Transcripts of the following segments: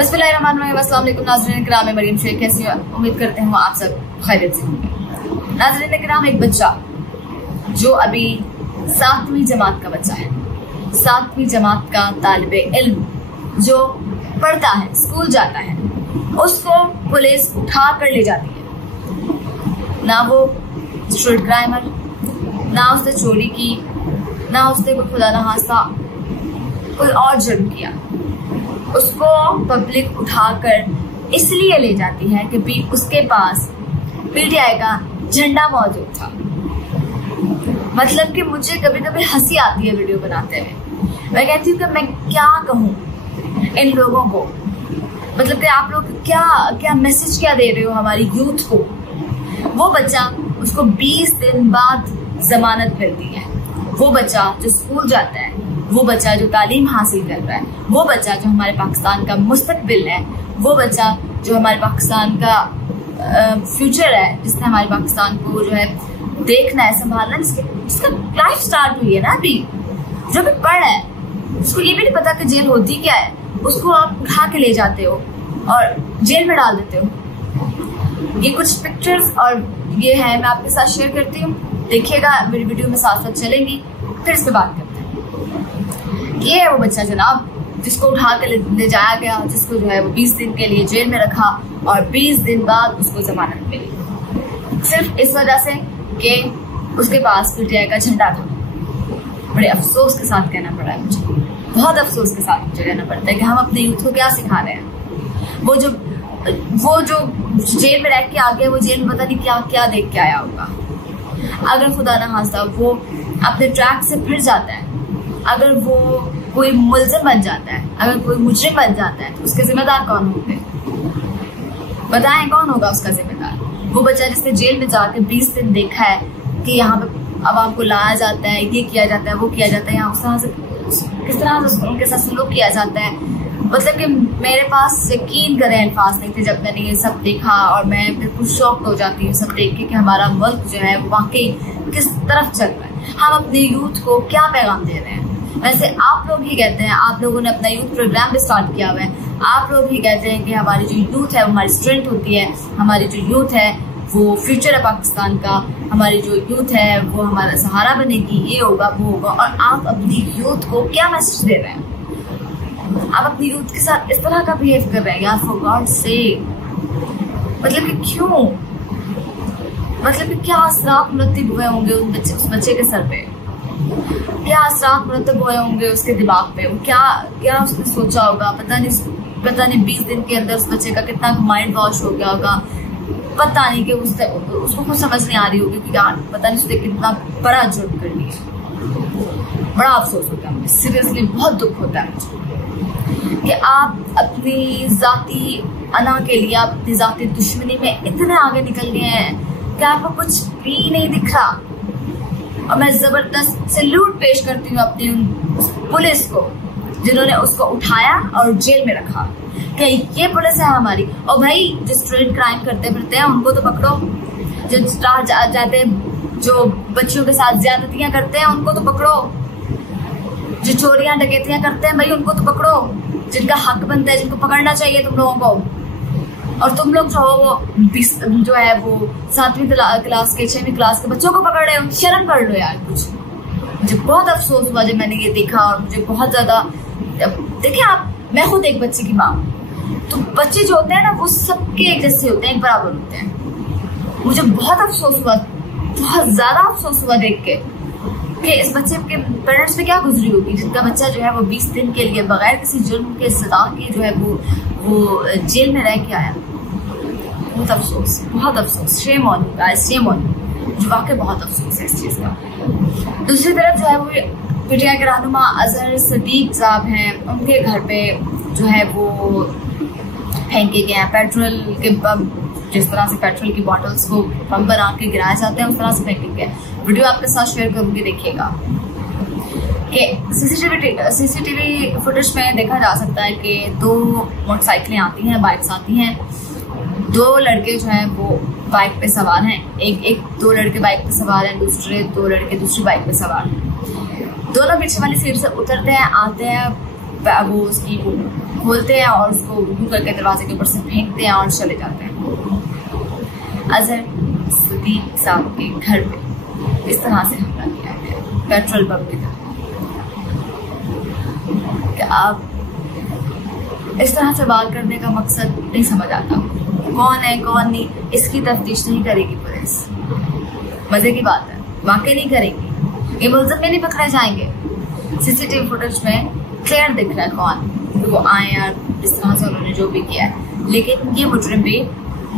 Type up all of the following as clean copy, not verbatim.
बिस्मिल्लाहिर्रहमानिर्रहीम। अस्सलाम वालेकुम नाज़रीन किराम, मैं मरीम शेख, कैसी उम्मीद करते हैं आप सब खैरियत से होंगे। नाज़रीन किराम, एक बच्चा जो अभी 7वीं जमात का बच्चा है, 7वीं जमात का तालिबे इल्म जो पढ़ता है, स्कूल जाता है, उसको पुलिस उठा कर ले जाती है। ना वो स्ट्रीट क्राइमर, ना उसने चोरी की, ना उसने कोई खुदा ना खास्ता कोई और जुर्म किया। उसको पब्लिक उठाकर इसलिए ले जाती है कि उसके पास पीटीआई का झंडा मौजूद था। मतलब कि मुझे कभी कभी हंसी आती है वीडियो बनाते हुए। मैं कहती हूँ कि मैं क्या कहूँ इन लोगों को, मतलब कि आप लोग क्या मैसेज क्या दे रहे हो हमारी यूथ को। वो बच्चा, उसको 20 दिन बाद जमानत मिलती है। वो बच्चा जो स्कूल जाता है, वो बच्चा जो तालीम हासिल कर रहा है, वो बच्चा जो हमारे पाकिस्तान का मुस्तकबिल है, वो बच्चा जो हमारे पाकिस्तान का फ्यूचर है, जिसने हमारे पाकिस्तान को जो है देखना है, संभालना है, जिसका लाइफ स्टार्ट हुई है ना अभी, जो भी पढ़ है, उसको ये भी नहीं पता कि जेल होती क्या है, उसको आप उठा के ले जाते हो और जेल में डाल देते हो। ये कुछ पिक्चर्स और ये है, मैं आपके साथ शेयर करती हूँ, देखिएगा, मेरी वीडियो में साथ साथ चलेंगी, फिर इस पर बात करते हैं। ये है वो बच्चा जनाब, जिसको उठा कर ले जाया गया, जिसको जो है वो 20 दिन के लिए जेल में रखा और 20 दिन बाद उसको जमानत मिली, सिर्फ इस वजह से कि उसके पास पीटीआई का झंडा था। बड़े अफसोस के साथ कहना पड़ा है मुझे, बहुत अफसोस के साथ मुझे कहना पड़ता है कि हम अपने यूथ को क्या सिखा रहे हैं। वो जो जेल में रह के आ गया, वो जेल में पता नहीं क्या क्या देख के आया होगा। अगर खुदा ना खास्ता वो अपने ट्रैक से फिर जाता है, अगर वो कोई मुल्ज़िम बन जाता है, अगर कोई मुजरिम बन जाता है, तो उसके जिम्मेदार कौन होंगे? बताएं, कौन होगा उसका जिम्मेदार? वो बच्चा जिसने जेल में जाकर 20 दिन देखा है कि यहाँ पे आवाम को लाया जाता है, ये किया जाता है, वो किया जाता है, यहाँ उस तरह से किस तरह से उनके साथ सलूक किया जाता है। मतलब कि मेरे पास यकीन करें अल्फाज नहीं थे जब मैंने ये सब देखा, और मैं बिल्कुल शॉक्ड हो जाती हूँ सब देख के कि हमारा मुल्क जो है वाकई किस तरफ चल रहा है। हम अपने यूथ को क्या पैगाम दे रहे हैं? वैसे आप लोग ही कहते हैं, आप लोगों ने अपना यूथ प्रोग्राम भी स्टार्ट किया हुआ है, आप लोग ही कहते हैं कि हमारी जो यूथ है वो हमारी स्ट्रेंथ होती है, हमारी जो यूथ है वो फ्यूचर है पाकिस्तान का, हमारी जो यूथ है वो हमारा सहारा बनेगी, ये होगा वो होगा। और आप अपनी यूथ को क्या मैसेज दे रहे हैं? आप अपनी यूथ के साथ इस तरह का बिहेव कर रहे हैं यार, फॉर गॉड सेक। मतलब कि क्यों? मतलब कि क्या असरात मुरतब हुए होंगे उस बच्चे के सर पे, क्या असरात मुरतब हुए होंगे उसके दिमाग पे, क्या उसने सोचा होगा? पता नहीं 20 दिन के अंदर उस बच्चे का कितना माइंड वॉश हो गया होगा। पता नहीं कि उसको कुछ समझ नहीं आ रही होगी कि यार पता नहीं उसने कितना बड़ा जुर्म कर लिया। बड़ा अफसोस होता है मुझे, सीरियसली बहुत दुख होता है कि आप अपनी जाती अना के लिए, आप अपनी जाती दुश्मनी में इतने आगे निकल गए हैं कि आपको कुछ भी नहीं दिख रहा। और मैं जबरदस्त सैल्यूट पेश करती हूँ अपनी उन पुलिस को जिन्होंने उसको उठाया और जेल में रखा। क्या ये पुलिस है हमारी? और भाई जो स्ट्रीट क्राइम करते फिरते हैं उनको तो पकड़ो, जो जाते जो बच्चियों के साथ ज्यादतियां करते हैं उनको तो पकड़ो, जो चोरियां डकैतियां करते हैं भाई उनको तो पकड़ो, जिनका हक बनता है, जिनको पकड़ना चाहिए तुम लोगों को। और तुम लोग जो हो वो जो है वो 7वीं क्लास के 6वीं क्लास के बच्चों को पकड़ रहे हो। शर्म कर लो यार कुछ। मुझे बहुत अफसोस हुआ जब मैंने ये देखा, और मुझे बहुत ज्यादा, देखिए आप, मैं खुद एक बच्चे की माँ हूँ, तो बच्चे जो होते हैं ना वो सबके एक जैसे होते हैं, एक बराबर होते हैं। मुझे बहुत अफसोस हुआ, बहुत ज्यादा अफसोस हुआ देख के कि इस बच्चे के पेरेंट्स पे क्या गुजरी होगी, जिनका बच्चा जो है वो 20 दिन के लिए बगैर किसी जुर्म के सजा के जो है वो जेल में रह के आया। बहुत अफसोस, बहुत अफसोस। Shame on you guys, shame on you. जो वाकई बहुत अफसोस है इस चीज़ का। दूसरी तरफ जो है वो पीटीआई के रहनुमा अजहर सदीक साहब हैं, उनके घर पे जो है वो फेंके गए हैं पेट्रोल के पंप, जिस तरह से पेट्रोल की बॉटल्स को पंप बना के गिराए जाते हैं उस तरह से फेंके गए। वीडियो आपके साथ शेयर करूंगी, देखिएगा कि सीसीटीवी फुटेज में देखा जा सकता है कि 2 मोटरसाइकिलें आती हैं, बाइक्स आती हैं, 2 लड़के जो हैं वो बाइक पे सवार हैं, एक 2 लड़के बाइक पे सवार हैं, दूसरे 2 लड़के दूसरी बाइक पे सवार हैं। दोनों पीछे वाली सीट से उतरते हैं, आते हैं, वो उसकी वो खोलते हैं और उसको यूं करके दरवाजे के ऊपर से फेंकते हैं और चले जाते हैं। अजहर सदीक साहब के घर पे इस तरह से हमला किया गया, पेट्रोल पंप की तरह। आप इस तरह से बात करने का मकसद नहीं समझ आता, कौन है कौन नहीं, इसकी तफ्तीश नहीं करेगी पुलिस। मजे की बात है, वाकई नहीं करेगी, ये मुलजिम में नहीं पकड़े जाएंगे। सीसीटीवी फुटेज में क्लियर दिख रहा है कौन वो आए यार, इस तरह से उन्होंने जो भी किया है, लेकिन ये मुजरिम भी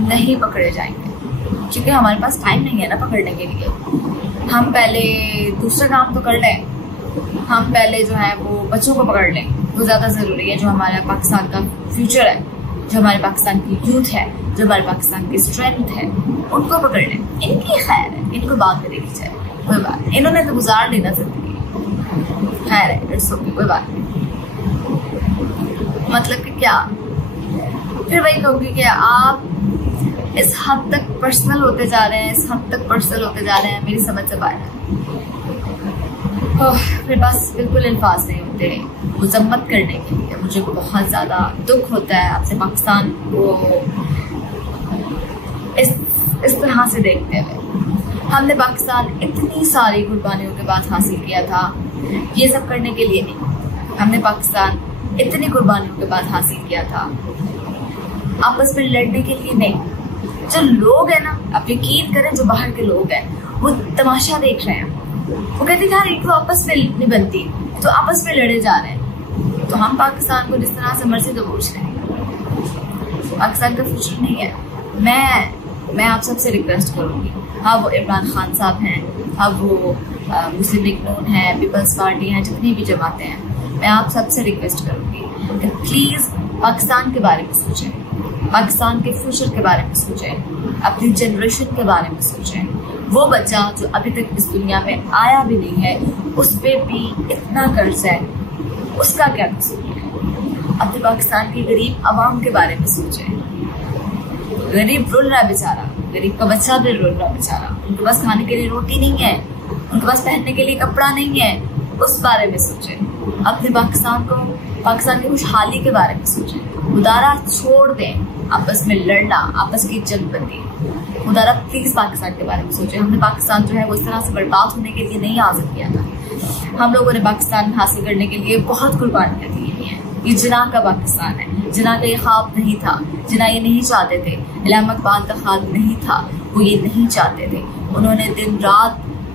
नहीं पकड़े जाएंगे क्योंकि हमारे पास टाइम नहीं है ना पकड़ने के लिए। हम पहले दूसरा काम तो कर लें, हम पहले जो है वो बच्चों को पकड़ लें, वो ज़्यादा ज़रूरी है। जो हमारा पाकिस्तान का फ्यूचर है, जो हमारे पाकिस्तान की यूथ है, जो हमारे पाकिस्तान की स्ट्रेंथ है, उनको पकड़ लें। इनकी खैर है, इनको बाद में देखी जाए, कोई बात नहीं, इन्होंने तो गुजार ली ना जिंदगी, खैर है, इट्स ओके, कोई बात नहीं। मतलब कि क्या, फिर वही कहूँगी कि आप इस हद तक पर्सनल होते जा रहे हैं, इस हद तक पर्सनल होते जा रहे हैं, मेरी समझ से बाहर है। फिर बस बिल्कुल अल्फाज नहीं होते मजम्मत करने के लिए। मुझे बहुत ज़्यादा दुख होता है आपसे पाकिस्तान को इस तरह से देखते हुए। हमने पाकिस्तान इतनी सारी कुर्बानियों के बाद हासिल किया था, ये सब करने के लिए नहीं। हमने पाकिस्तान इतनी कुर्बानियों के बाद हासिल किया था, आपस में लड़ने के लिए नहीं। जो लोग हैं ना, आप यकीन करें, जो बाहर के लोग हैं वो तमाशा देख रहे हैं, वो कहते हैं यार इनको आपस में नहीं बनती, तो आपस में लड़े जा रहे हैं। तो हम पाकिस्तान को जिस तरह से मर्जी तो पूछ रहे हैं, पाकिस्तान का फ्यूचर नहीं है। मैं आप सबसे रिक्वेस्ट करूँगी, हाँ वो इमरान खान साहब हैं, हाँ वो मुस्लिम लीग नून है, पीपल्स पार्टी हैं, जितनी भी जमातें हैं, मैं आप सबसे रिक्वेस्ट करूँगी कि प्लीज़ पाकिस्तान के बारे में सोचें, पाकिस्तान के फ्यूचर के बारे में सोचें, अपनी जनरेशन के बारे में सोचें। वो बच्चा जो अभी तक इस दुनिया में आया भी नहीं है, उस पर भी इतना कर्ज है, उसका क्या कसूर है। अपने पाकिस्तान की गरीब आवाम के बारे में सोचें। गरीब रुल रहा है बेचारा, गरीब का बच्चा भी रुल रहा है बेचारा, उनके पास खाने के लिए रोटी नहीं है, उनके पास पहनने के लिए कपड़ा नहीं है, उस बारे में सोचें। अपने पाकिस्तान की खुशहाली के बारे में सोचें। उदारा छोड़ दें आपस में लड़ना, आपस की जंगबंदी। उदारा प्लीज पाकिस्तान के बारे में सोचें। हमने पाकिस्तान जो है वो इस तरह से बर्बाद होने के लिए नहीं आज़ाद किया था। हम लोगों ने पाकिस्तान हासिल करने के लिए बहुत कुर्बानियां दी हैं। ये जिना का पाकिस्तान है, जिना का ये ख्वाब नहीं था, जिना ये नहीं चाहते थे, इलामा इकबाल का ख्वाब नहीं था, वो ये नहीं चाहते थे। उन्होंने दिन रात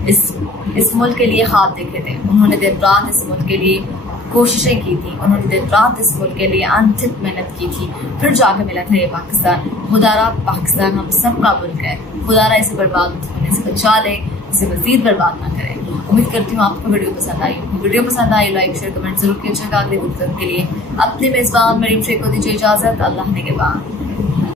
इस मुल्क के लिए ख्वाब देखे थे, उन्होंने दिन रात इस मुल्क के लिए कोशिशें की थी, उन्होंने दिन रात इस मुल्क के लिए अनथिक मेहनत की थी, फिर जाकर मिला था ये पाकिस्तान। खुदारा पाकिस्तान हम सब का मुल्क है, खुदारा इसे बर्बाद होने से बचा ले, इसे मजीद बर्बाद ना करें। उम्मीद करती हूँ आपको वीडियो पसंद आई होगी। वीडियो पसंद आई लाइक शेयर कमेंट जरूर कीजिएगा। अगले वीडियो के लिए अपने मेजबान मरीम शेख को दीजिए इजाजत। अल्लाह ने के बाद।